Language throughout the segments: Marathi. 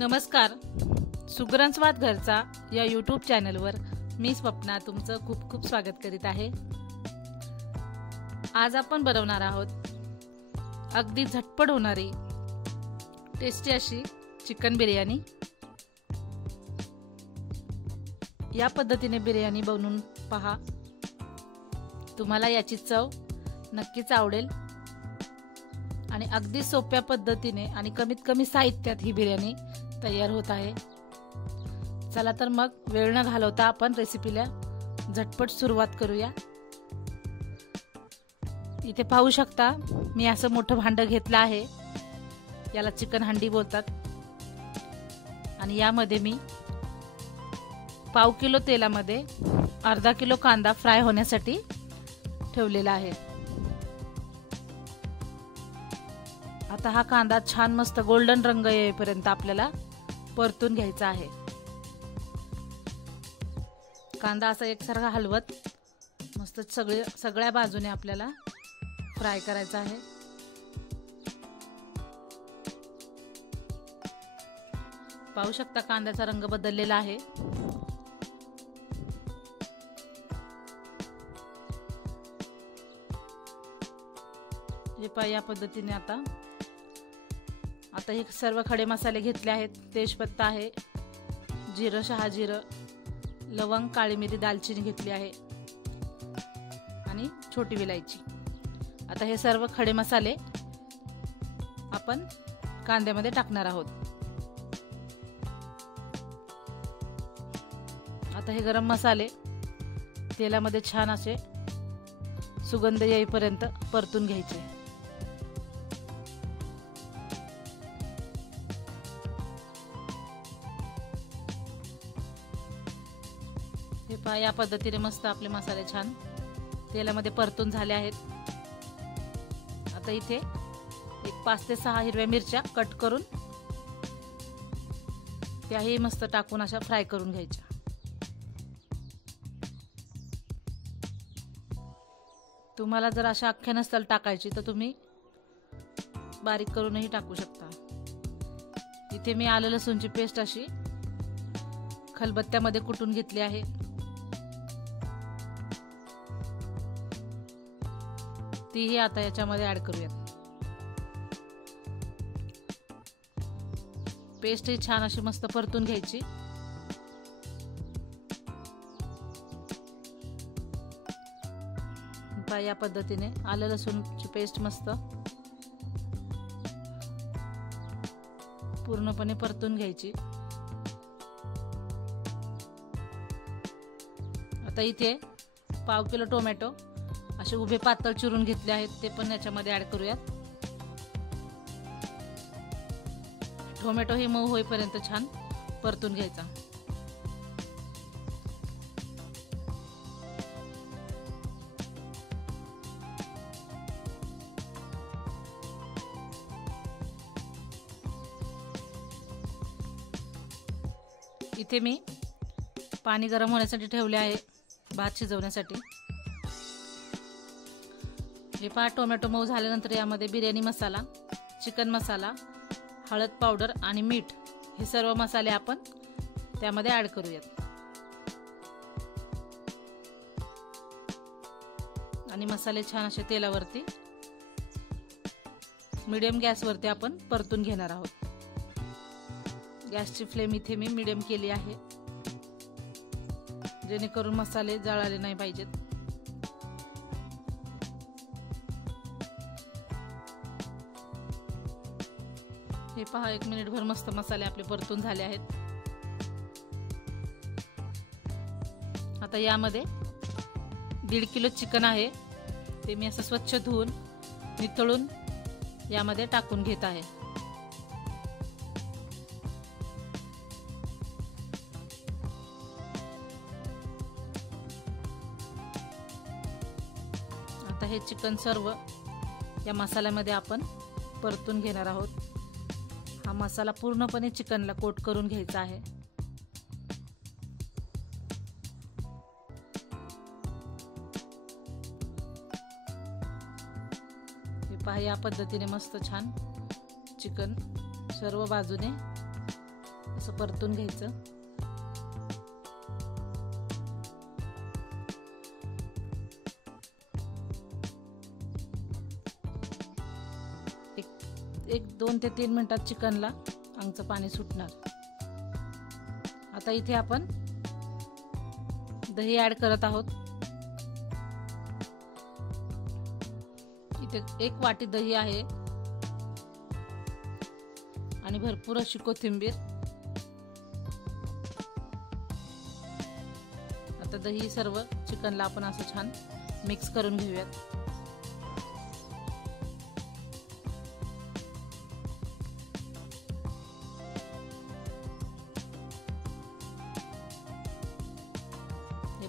नमस्कार, सुगरण घरचा या यूट्यूब चॅनलवर मी स्वप्ना तुमचं खूप खूप स्वागत करीत आहे। आज आपण बनवणार आहोत अगदी झटपट होणारी टेस्टी अशी चिकन बिर्याणी। या पद्धतीने बिर्याणी बनवून पहा, तुम्हाला याची चव नक्कीच आवडेल आणि अगदी सोप्या पद्धतीने आणि कमीत कमी साहित्यात ही बिर्याणी तयार होत आहे। चला तर मग वेळ न घालवता आपण रेसिपीला झटपट सुरुवात करूया। इथे पाहू शकता मी असं मोठं भांड घेतलं आहे, याला चिकन हंडी बोलतात। आणि यामध्ये मी पाव किलो तेलामध्ये अर्धा किलो कांदा फ्राय होण्यासाठी ठेवलेला आहे। आता हा कांदा छान मस्त गोल्डन रंग येईपर्यंत आपल्याला परतून घ्यायचा आहे। कांदा असा एकसारखा हलवत मस्त सगळ्या बाजूने आपल्याला फ्राय करायचा आहे। पाहू शकता कांद्याचा रंग बदललेला आहे। हे पहा, या पद्धतीने आता हे सर्व खडे मसाले घेतले आहेत। तेजपत्ता आहे, जिरं, शहाजिरं, लवंग, काळी मिरी, दालचिनी घेतली आहे आणि छोटी विलायची। आता हे सर्व खडे मसाले आपण कांद्यामध्ये टाकणार आहोत। आता हे गरम मसाले तेलामध्ये छान असे सुगंध येईपर्यंत परतून घ्यायचे। हे पहा, या पद्धतीने मस्त आपले मसाले छान तेलामध्ये परतून झाले आहेत। आता इथे एक 5 ते 6 हिरव्या मिरच्या कट करून त्याही मस्त टाकून अशा फ्राय करून घ्यायच्या। तुम्हाला जर अशा अख्ख्या नसतील टाकायची तर तुम्ही बारीक करूनही टाकू शकता। इथे मी आलं लसूणची पेस्ट अशी खलबत्त्यामध्ये कुटून घेतली आहे। तीही आता याच्यामध्ये ऍड करूयात। पेस्ट ही छान अशी मस्त परतून घ्यायची। या पद्धतीने आलं लसूणची पेस्ट मस्त पूर्णपणे परतून घ्यायची। आता इथे पाव किलो टोमॅटो असे उभे पातळ चिरून घेतले आहेत, ते पण याच्यामध्ये ऍड करूयात। टोमॅटो हे मऊ होईपर्यंत छान परतून घ्यायचा। इथे मी पाणी गरम होण्यासाठी ठेवले आहे भात शिजवण्यासाठी। हे पहा, टोमॅटो मऊ झाल्यानंतर यामध्ये बिर्याणी मसाला, चिकन मसाला, हळद पावडर आणि मीठ हे सर्व मसाले आपण त्यामध्ये ऍड करूयात। आणि मसाले छान असे तेलावरती मीडियम गॅसवरती आपण परतून घेणार आहोत। गॅसची फ्लेम इथे मी मीडियम केली आहे, जेणेकरून मसाले जळाले नाही पाहिजेत। हे पहा, 1 मिनिटभर मस्त मसाले आपले परतून झाले आहेत। आता यामध्ये 1.5 किलो चिकन आहे, ते मी असं स्वच्छ धुवून निथळून यामध्ये टाकून घेत आहे। आता हे चिकन सर्व या मसाल्यामध्ये आपण परतून घेणार आहोत। हा मसाला पूर्णपणे चिकनला कोट करून घ्यायचा आहे। हे पहा, या पद्धतीने मस्त छान चिकन सर्व बाजूने असं परतून घ्यायचं। एक 2 ते 3 मिनिटात चिकनला अंगचं पाणी सुटणार। आता इथे आपण दही ऍड करत आहोत। इथे 1 वाटी दही आहे आणि भरपूर अशी कोथिंबीर। आता दही सर्व चिकनला आपण असं छान मिक्स करून घेऊयात।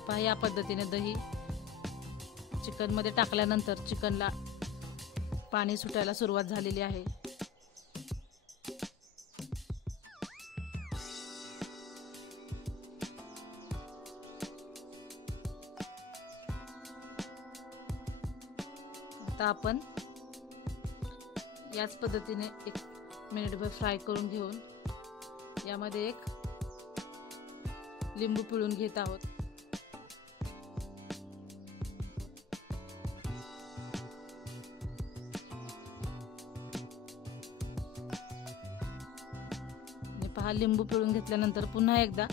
पहा या पद्धतीने दही चिकन मध्ये टाकल्यानंतर चिकनला पाणी सुटायला सुरुवात झालेली आहे। आता आपण याच पद्धतीने 1 मिनिटभर फ्राय करून घेऊन यामध्ये 1 लिंबू पिळून घेत आहोत। पहा लिंबू पिळून घेतल्यानंतर पुन्हा एकदा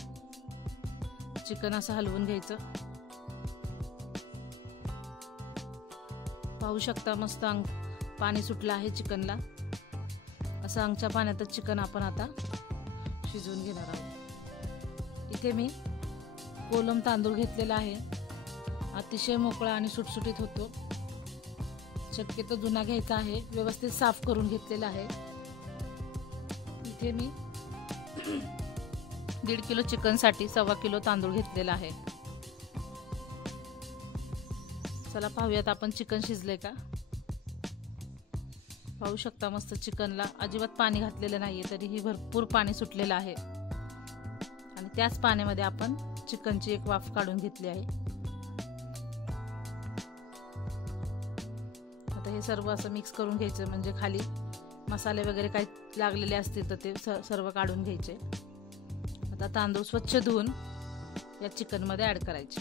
चिकन असं हलवून घ्यायचं। पाहू शकता मस्त पाणी सुटलं आहे चिकनला। असं अंगच्या पाण्यातच चिकन आपण आता शिजवून घेणार आहोत। इथे मी कोलम तांदूळ घेतलेला आहे, अतिशय मोकळा आणि सुटसुटीत होतो। शक्यतो जुना घ्यायचा आहे, व्यवस्थित साफ करून घेतलेला आहे। इथे मी 1.5 किलो चिकन साठी 1.25 किलो तांदूळ घेतलेला आहे। चला पाहूयात आपण चिकन शिजले का। पाहू शकता मस्त चिकनला अजिबात पाणी घातलेलं नाहीये, तरीही भरपूर पाणी सुटलेलं आहे आणि त्याच पाण्यामध्ये आपण चिकनची 1 वाफ काढून घेतली आहे। आता हे सर्व असं मिक्स करून घ्यायचं, म्हणजे खाली मसाले वगैरे काही लागलेले असतील तर ते सर्व काढून घ्यायचे। आता तांदूळ स्वच्छ धुवून या चिकन मध्ये ऍड करायचे।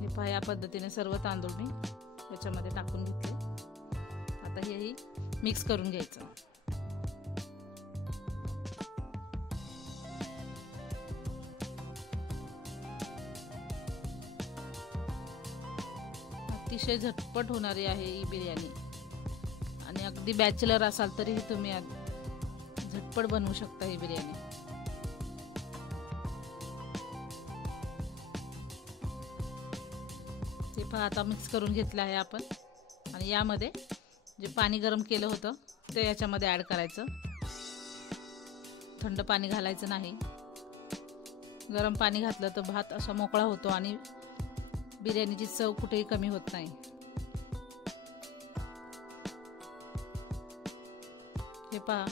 हे पहा या पद्धतीने सर्व तांदूळ मी याच्यामध्ये टाकून घेतले। आता हेही मिक्स करून घ्यायचं। अतिशय झटपट होणारी आहे ही बिर्याणी आणि अगदी बॅचलर असाल तरीही तुम्ही झटपट बनवू शकता ही बिर्याणी। ते पहा आता मिक्स करून घेतलं आहे आपण आणि यामध्ये जे पाणी गरम केलं होतं ते याच्यामध्ये ऍड करायचं। थंड पाणी घालायचं नाही, गरम पाणी घातलं तर भात असा मोकळा होतो आणि बिर्याणीची चव कुठेही कमी होत नाही। हे पहा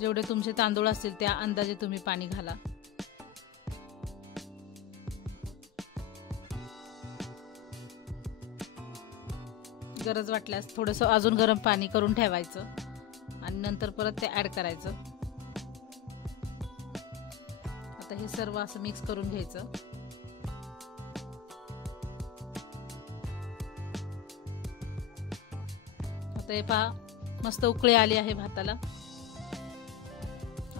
जेवढे तुमचे तांदूळ असतील त्या अंदाजे तुम्ही पाणी घाला। गरज वाटल्यास थोडंसं अजून गरम पाणी करून ठेवायचं आणि नंतर परत ते ऍड करायचं। आता हे सर्व असं मिक्स करून घ्यायचं। आता हे पहा मस्त उकळी आली आहे भाताला।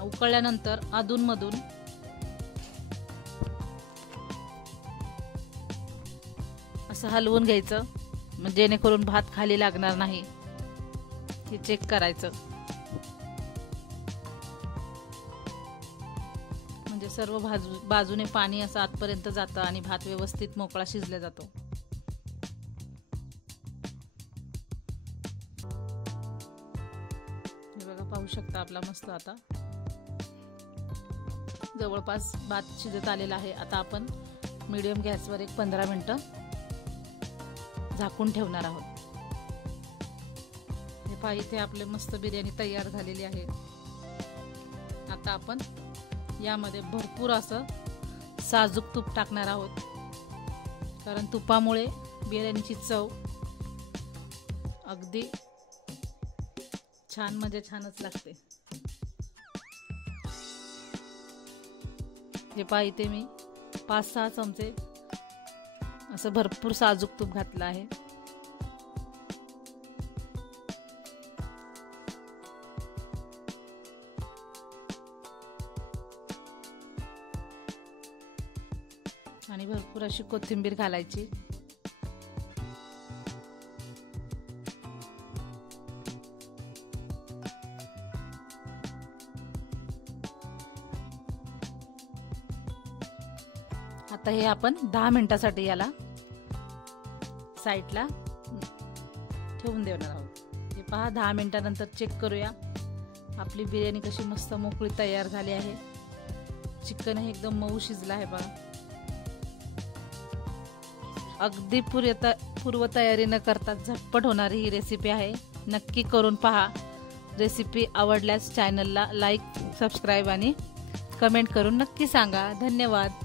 उकळल्यानंतर अधून मधून असं हलवून घ्यायचं, जेणेकरून भात खाली लागणार नाही हे चेक करायचं। म्हणजे सर्व बाजूने पाणी असं आतपर्यंत जातं आणि भात व्यवस्थित मोकळा शिजला जातो। हे बघा पाहू शकता आपला मस्त आता जवळपास भात शिजत आलेला आहे। आता आपण मीडियम गॅसवर 15 मिनिटं झाकून ठेवणार आहोत। हे पहा इथे आपले मस्त बिर्याणी तयार झालेली आहे। आता आपण यामध्ये भरपूर असं साजूक तूप टाकणार आहोत कारण तुपामुळे बिर्याणीची चव अगदी छान म्हणजे छानच लागते। हे पहा इथे मी 5-6 चमचे असं भरपूर साजूक तूप घातलं आहे। आणि भरपूर अशी कोथिंबीर घालायची। आता हे आपण 10 मिनिटासाठी याला साईडला ठेवून देणार आहोत। हे पहा 10 मिनिटानंतर चेक करूया आपली बिर्याणी कशी मस्त मोकळी तयार झाली आहे। चिकन हे एकदम मऊ शिजलं आहे बघा। अगदी पूर्व तयारी न करता झटपट होणारी ही रेसिपी आहे। नक्की करून पहा। रेसिपी आवडल्यास चॅनलला लाईक, सबस्क्राईब आणि कमेंट करून नक्की सांगा। धन्यवाद।